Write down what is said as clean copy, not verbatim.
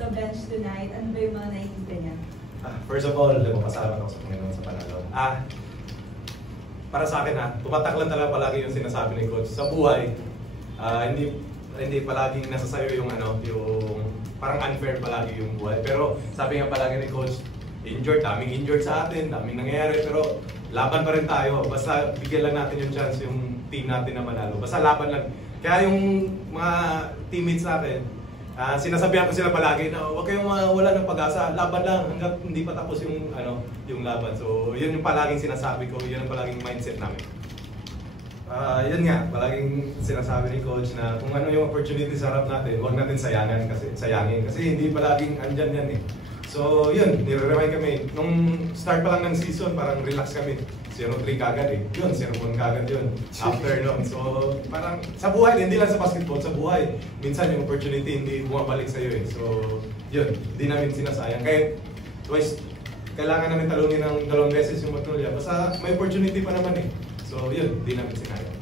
sa bench tonight? Ano ba yung mga nakikita niya? First of all, pasalamat ako sa Panginoon sa panalo. Para sa akin tumatak lang talaga palagi yung sinasabi ni Coach. Sa buhay, hindi palaging nasa sayo yung yung parang unfair palagi yung buhay. Pero sabi nga palagi ni Coach, daming injured sa atin, daming nangyayari, pero laban pa rin tayo. Basta bigyan lang natin yung chance yung team natin na manalo. Basta laban lang. Kaya yung mga teammates natin, sinasabihan ko sila palagi na huwag kayong wala ng pag-asa, laban lang hanggang hindi pa tapos yung yung laban. So yun yung palaging sinasabi ko, yun yung palaging mindset namin. Yun nga, palaging sinasabi ni Coach na kung ano yung opportunity sa harap natin, huwag natin sayangin kasi hindi palaging andyan yan eh. So yun, nire-remind kami, nung start pa lang ng season, parang relax kami. 0-3 kagad eh. Yun, 0-1 kagad yun. After nun. So parang sa buhay, hindi lang sa basketball, sa buhay, minsan yung opportunity hindi bumabalik sa'yo eh. So yun, hindi namin sinasayang. Kaya twice, kailangan namin talunin ng 2 beses yung Magnolia. Basta may opportunity pa naman eh. So yun, hindi namin sinayang.